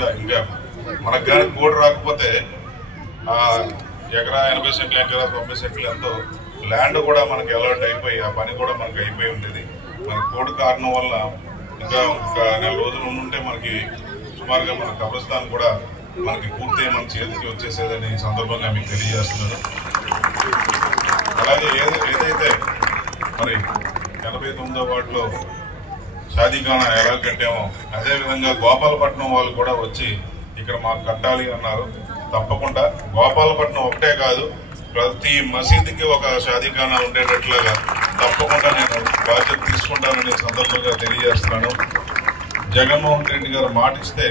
పూర్తిగా ఇంకా మనకు కానీ కోడ్ రాకపోతే ఎకరా 80 సెంట్లు ఎకరా 90 సెంట్లు ఎంతో ల్యాండ్ కూడా మనకి అలర్ట్ అయిపోయి ఆ పని కూడా మనకి అయిపోయి ఉండేది. మన కోడ్ కారణం వల్ల ఇంకా ఒక నెల రోజులు ఉండుంటే మనకి సుమారుగా మన కబ్రస్థాన్ కూడా మనకి పూర్తి మన చేతికి వచ్చేసేదని సందర్భంగా మీకు తెలియజేస్తున్నాను. అలాగే ఏదైతే మరి 89వ వార్డులో షాదీఖానా ఎలా కట్టామో అదేవిధంగా గోపాలపట్నం వాళ్ళు కూడా వచ్చి ఇక్కడ మాకు కట్టాలి అన్నారు. తప్పకుండా గోపాలపట్నం ఒకటే కాదు, ప్రతి మసీదుకి ఒక షాదీఖానా ఉండేటట్లుగా తప్పకుండా నేను బాధ్యత తీసుకుంటానని సందర్భంగా తెలియజేస్తున్నాను. జగన్మోహన్ రెడ్డి గారు మాట ఇస్తే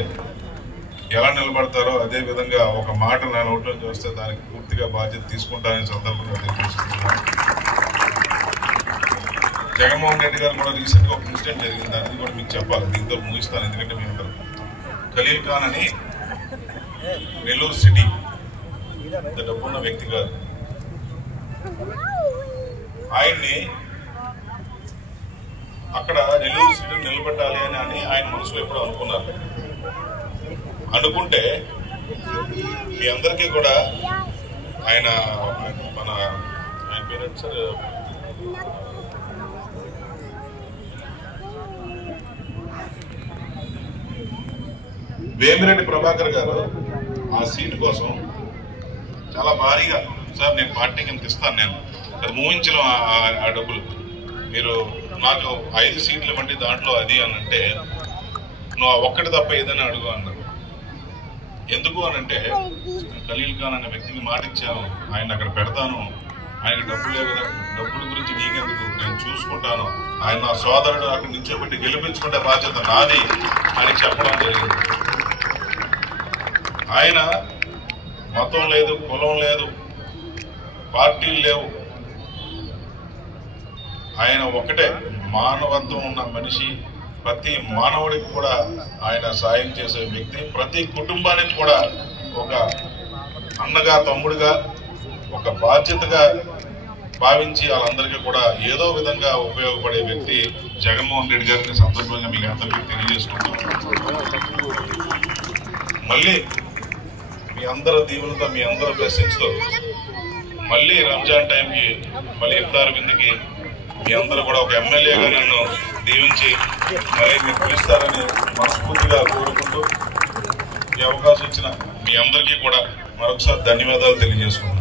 ఎలా నిలబడతారో అదే విధంగా ఒక మాట నా నోట్లో చూస్తే దానికి పూర్తిగా బాధ్యత తీసుకుంటానని సందర్భంగా తెలియజేస్తున్నాను. జగన్మోహన్ రెడ్డి గారు కూడా రీసెంట్గా ఒక ఇన్సిడెంట్ జరిగింది, అది కూడా మీకు చెప్పాలి. దీంతో ముగిస్తాను, ఎందుకంటే మీ అందరూ ఖలీల్ ఖాన్ అని నెల్లూరు సిటీ ఇంత డబ్బున్న వ్యక్తి కాదు. ఆయన్ని అక్కడ నెల్లూరు సిటీ నిలబెట్టాలి అని ఆయన మనసులో ఎప్పుడో అనుకున్నారు. అనుకుంటే మీ అందరికీ కూడా ఆయన పేరు సార్ వేమిరెడ్డి ప్రభాకర్ గారు ఆ సీటు కోసం చాలా భారీగా, సార్ నేను పార్టీకి ఎంత ఇస్తాను, నేను అది ఊహించడం ఆ డబ్బులు, మీరు నాకు 5 సీట్లు ఇవ్వండి దాంట్లో అది అని అంటే నువ్వు ఒక్కటి తప్ప ఏదైనా అడుగు అన్నారు. ఎందుకు అనంటే ఖలీల్ ఖాన్ అనే వ్యక్తికి మాట ఇచ్చాను, ఆయన అక్కడ పెడతాను, ఆయన డబ్బులే కదా, డబ్బుల గురించి నీకెందుకు, నేను చూసుకుంటాను, ఆయన నా సోదరుడు అక్కడ నిల్చోబెట్టి గెలిపించుకుంటే బాధ్యత నాది అని చెప్పడం జరిగింది. ఆయన మతం లేదు, కులం లేదు, పార్టీలు లేవు, ఆయన ఒకటే మానవత్వం ఉన్న మనిషి. ప్రతి మానవుడికి కూడా ఆయన సాయం చేసే వ్యక్తి, ప్రతి కుటుంబానికి కూడా ఒక అన్నగా తమ్ముడిగా ఒక బాధ్యతగా భావించి వాళ్ళందరికీ కూడా ఏదో విధంగా ఉపయోగపడే వ్యక్తి జగన్మోహన్ రెడ్డి గారిని సందర్భంగా మీకు అందరికీ తెలియజేసుకుంటున్నాను. మళ్ళీ మీ అందరి దీవులతో, మీ అందరి బ్లెస్సింగ్స్తో మళ్ళీ రంజాన్ టైంకి మళ్ళీ ఇఫ్తార్ విందుకి మీ అందరూ కూడా ఒక ఎమ్మెల్యేగా నన్ను దీవించి మళ్ళీ మీరు పిలుస్తారని మనస్ఫూర్తిగా కోరుకుంటూ ఈ అవకాశం ఇచ్చిన మీ అందరికీ కూడా మరొకసారి ధన్యవాదాలు తెలియజేసుకుంటున్నాను.